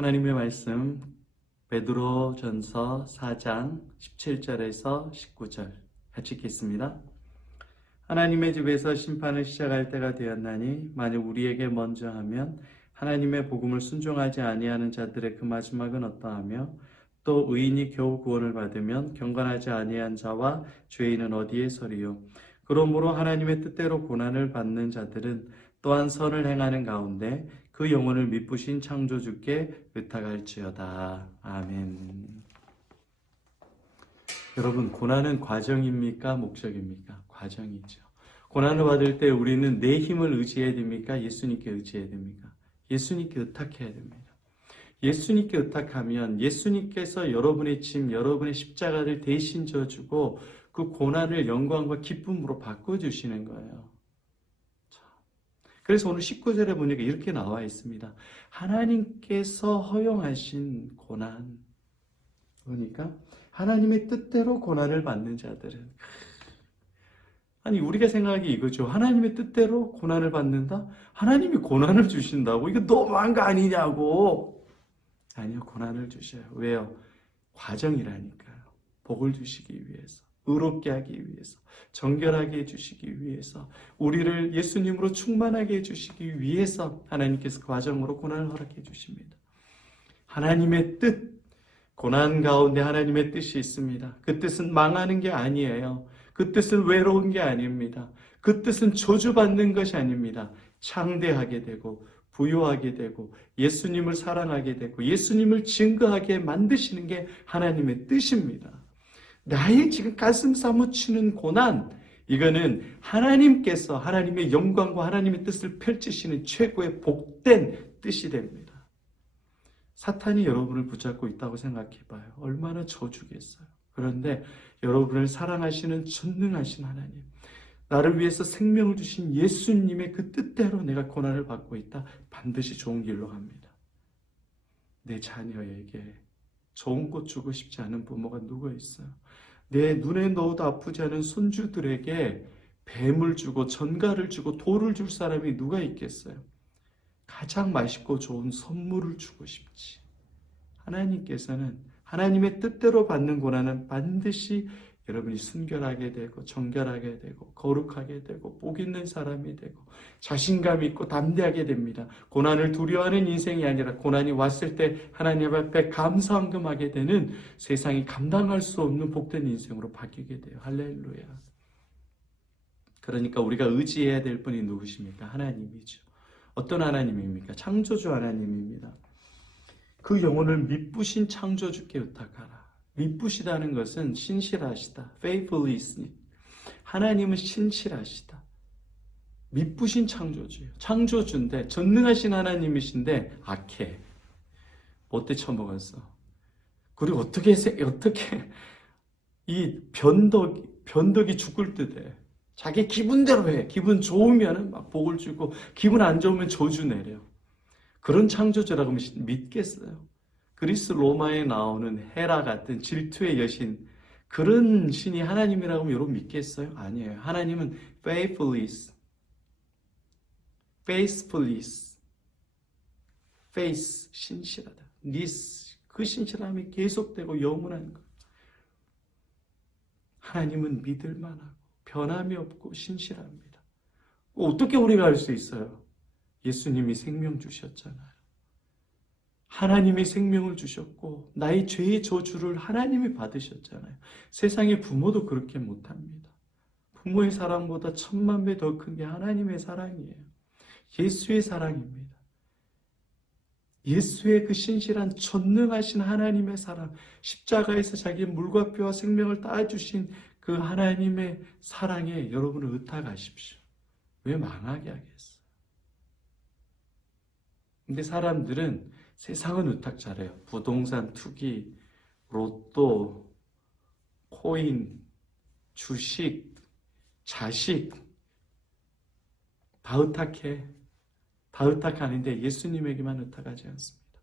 하나님의 말씀 베드로전서 4장 17절에서 19절 같이 읽겠습니다. 하나님의 집에서 심판을 시작할 때가 되었나니 만일 우리에게 먼저 하면 하나님의 복음을 순종하지 아니하는 자들의 그 마지막은 어떠하며 또 의인이 겨우 구원을 받으면 경건하지 아니한 자와 죄인은 어디에 서리요. 그러므로 하나님의 뜻대로 고난을 받는 자들은 또한 선을 행하는 가운데 그 영혼을 미쁘신 창조주께 의탁할지어다. 아멘. 여러분, 고난은 과정입니까? 목적입니까? 과정이죠. 고난을 받을 때 우리는 내 힘을 의지해야 됩니까? 예수님께 의지해야 됩니까? 예수님께 의탁해야 됩니다. 예수님께 의탁하면 예수님께서 여러분의 짐, 여러분의 십자가를 대신 져주고 그 고난을 영광과 기쁨으로 바꿔주시는 거예요. 그래서 오늘 19절에 보니까 이렇게 나와 있습니다. 하나님께서 허용하신 고난. 그러니까 하나님의 뜻대로 고난을 받는 자들은, 아니 우리가 생각하기 이거죠. 하나님의 뜻대로 고난을 받는다? 하나님이 고난을 주신다고? 이거 너무한 거 아니냐고. 아니요, 고난을 주셔요. 왜요? 과정이라니까요. 복을 주시기 위해서, 의롭게 하기 위해서, 정결하게 해주시기 위해서, 우리를 예수님으로 충만하게 해주시기 위해서 하나님께서 그 과정으로 고난을 허락해 주십니다. 하나님의 뜻, 고난 가운데 하나님의 뜻이 있습니다. 그 뜻은 망하는 게 아니에요. 그 뜻은 외로운 게 아닙니다. 그 뜻은 저주받는 것이 아닙니다. 창대하게 되고 부요하게 되고 예수님을 사랑하게 되고 예수님을 증거하게 만드시는 게 하나님의 뜻입니다. 나의 지금 가슴 사무치는 고난, 이거는 하나님께서 하나님의 영광과 하나님의 뜻을 펼치시는 최고의 복된 뜻이 됩니다. 사탄이 여러분을 붙잡고 있다고 생각해봐요. 얼마나 저주겠어요. 그런데 여러분을 사랑하시는 전능하신 하나님, 나를 위해서 생명을 주신 예수님의 그 뜻대로 내가 고난을 받고 있다. 반드시 좋은 길로 갑니다. 내 자녀에게 좋은 것 주고 싶지 않은 부모가 누가 있어요? 내 눈에 넣어도 아프지 않은 손주들에게 뱀을 주고 전갈을 주고 돌을 줄 사람이 누가 있겠어요? 가장 맛있고 좋은 선물을 주고 싶지. 하나님께서는 하나님의 뜻대로 받는 고난은 반드시 여러분이 순결하게 되고 정결하게 되고 거룩하게 되고 복 있는 사람이 되고 자신감 있고 담대하게 됩니다. 고난을 두려워하는 인생이 아니라 고난이 왔을 때 하나님 앞에 감사함금하게 되는, 세상이 감당할 수 없는 복된 인생으로 바뀌게 돼요. 할렐루야. 그러니까 우리가 의지해야 될 분이 누구십니까? 하나님이죠. 어떤 하나님입니까? 창조주 하나님입니다. 그 영혼을 미쁘신 창조주께 의탁하라. 미쁘시다는 것은 신실하시다. faithfulness. 하나님은 신실하시다. 미쁘신 창조주예요. 창조주인데 전능하신 하나님이신데 악해. 못돼 처먹었어. 그리고 어떻게 이 변덕이 죽을 듯해. 자기 기분대로 해. 기분 좋으면 막 복을 주고 기분 안 좋으면 저주 내려. 그런 창조주라고 믿겠어요? 그리스 로마에 나오는 헤라 같은 질투의 여신, 그런 신이 하나님이라고 하면 여러분 믿겠어요? 아니에요. 하나님은 faithfulness, faith, 신실하다. 그 신실함이 계속되고 영원한 것. 하나님은 믿을만하고 변함이 없고 신실합니다. 어떻게 우리가 알 수 있어요? 예수님이 생명 주셨잖아요. 하나님이 생명을 주셨고 나의 죄의 저주를 하나님이 받으셨잖아요. 세상의 부모도 그렇게 못합니다. 부모의 사랑보다 1000만 배 더 큰 게 하나님의 사랑이에요. 예수의 사랑입니다. 예수의 그 신실한 전능하신 하나님의 사랑, 십자가에서 자기의 물과 뼈와 생명을 따주신 그 하나님의 사랑에 여러분을 의탁하십시오. 왜 망하게 하겠어요? 근데 사람들은 세상은 의탁 잘해요. 부동산 투기, 로또, 코인, 주식, 자식 다 의탁해. 다 의탁하는데 예수님에게만 의탁하지 않습니다.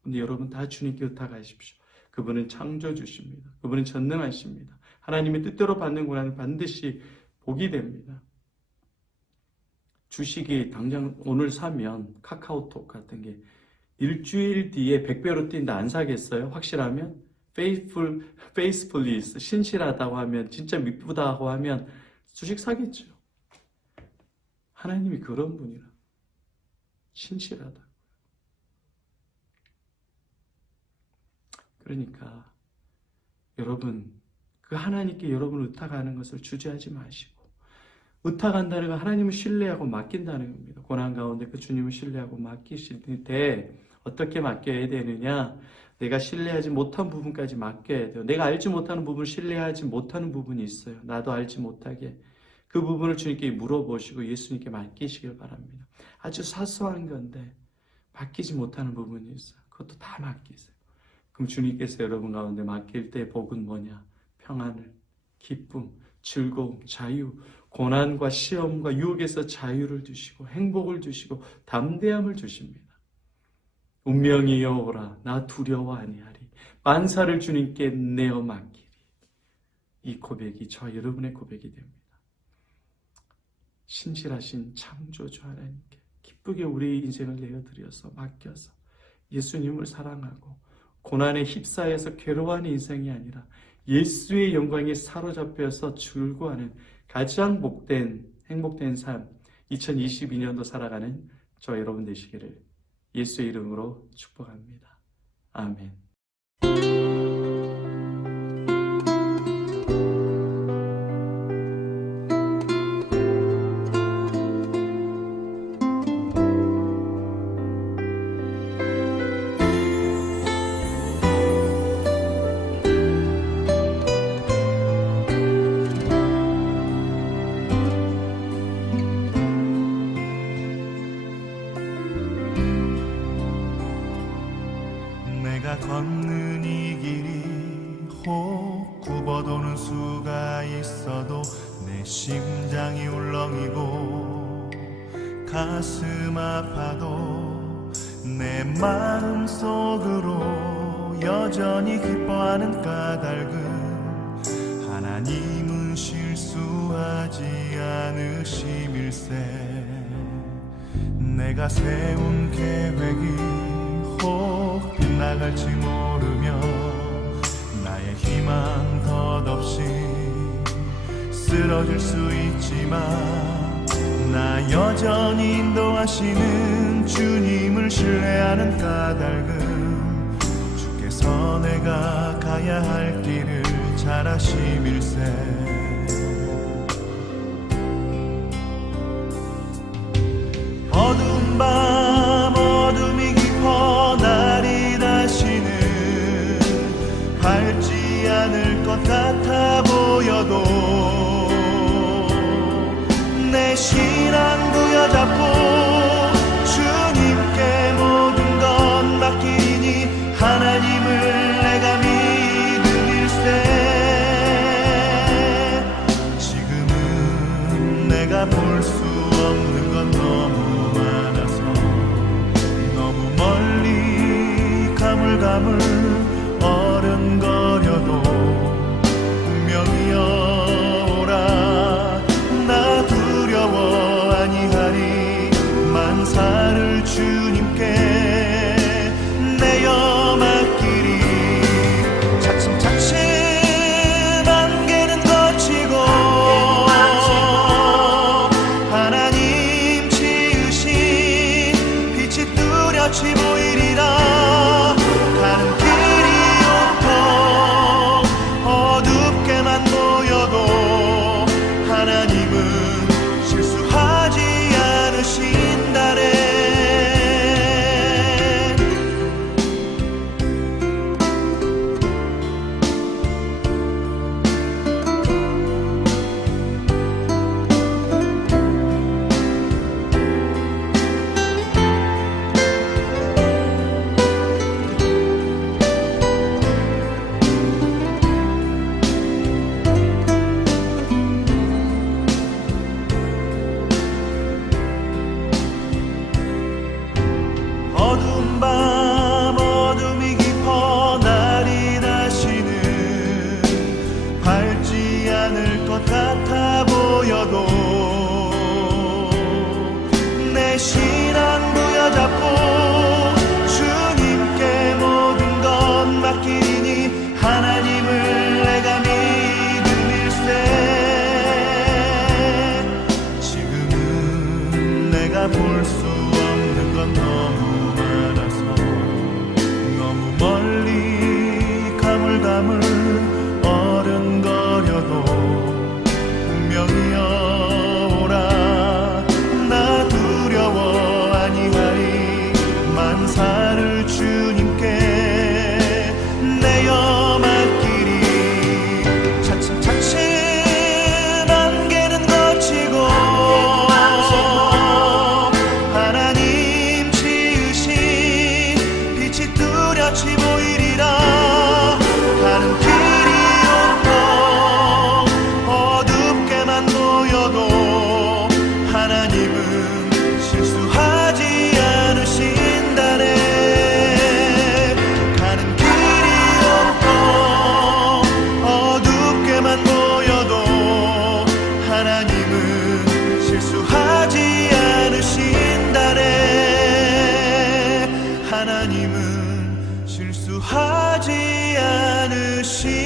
근데 여러분 다 주님께 의탁하십시오. 그분은 창조주십니다. 그분은 전능하십니다. 하나님의 뜻대로 받는 고난은 반드시 복이 됩니다. 주식이 당장 오늘 사면 카카오톡 같은 게 일주일 뒤에 100배로 뛴다 안 사겠어요? 확실하면? faithfully 신실하다고 하면, 진짜 미쁘다고 하면 주식 사겠죠. 하나님이 그런 분이라. 신실하다. 그러니까 여러분, 그 하나님께 여러분을 의탁하는 것을 주저하지 마시고, 의탁한다는 건 하나님을 신뢰하고 맡긴다는 겁니다. 고난 가운데 그 주님을 신뢰하고 맡기실 때 어떻게 맡겨야 되느냐? 내가 신뢰하지 못한 부분까지 맡겨야 돼요. 내가 알지 못하는 부분을 신뢰하지 못하는 부분이 있어요. 나도 알지 못하게. 그 부분을 주님께 물어보시고 예수님께 맡기시길 바랍니다. 아주 사소한 건데 맡기지 못하는 부분이 있어요. 그것도 다 맡기세요. 그럼 주님께서 여러분 가운데 맡길 때 복은 뭐냐? 평안을, 기쁨, 즐거움, 자유, 고난과 시험과 유혹에서 자유를 주시고 행복을 주시고 담대함을 주십니다. 운명이여 오라, 나 두려워 아니하리. 만사를 주님께 내어 맡기리. 이 고백이 저 여러분의 고백이 됩니다. 신실하신 창조주 하나님께 기쁘게 우리 인생을 내어드려서 맡겨서 예수님을 사랑하고 고난에 휩싸여서 괴로워하는 인생이 아니라 예수의 영광에 사로잡혀서 즐거워하는 가장 행복된 삶, 2022년도 살아가는 저 여러분 되시기를 예수의 이름으로 축복합니다. 아멘. 내가 걷는 이 길이 혹 굽어도는 수가 있어도 내 심장이 울렁이고 가슴 아파도 내 마음 속으로 여전히 기뻐하는 까닭은 하나님은 실수하지 않으심일세. 내가 세운 계획이 혹 빗나갈지 모르며 나의 희망 덧없이 쓰러질 수 있지만 나 여전히 인도하시는 주님을 신뢰하는 까닭은 주께서 내가 가야 할 길을 잘 아심일세. 어두운 밤 어둠이 깊어 날이 다시는 밝지 않을 것 같아 보여도 내 신앙 부여잡고 주님께 모든 것 맡기니 하나님을 내가 믿음일세. 지금은 내가 볼 수 없는 건 너무 많아서 너무 멀리 가물가물 어른거려도 운명이여 오라, 나 두려워 아니하리. 만사를 주님께 내어 맡기리. 차츰차츰 안개는 거치고 하나님 지으신 빛이 뚜렷이 보이리라. 가는 길이 온통 어둡게만 보여도 하나님은 실수하지 않으신다네. 내가 볼 수 없는 건 너무 많아서 너무 멀리 가물가물 어른거려도 분명히 오라 나 두려워 아니하리 만사를 주님께 내어 맡기리 차츰차츰 안개는 거치고 하나님 지으신 빛이 뚜렷이 보이리라 가는 길이 온통 어둡게만 보여도 하나님은 실수하지 않으신다네 가는 길이 온통 어둡게만 보여도 하나님은 실수하지 않으신다네 하나님은 실수하지 않으신다네.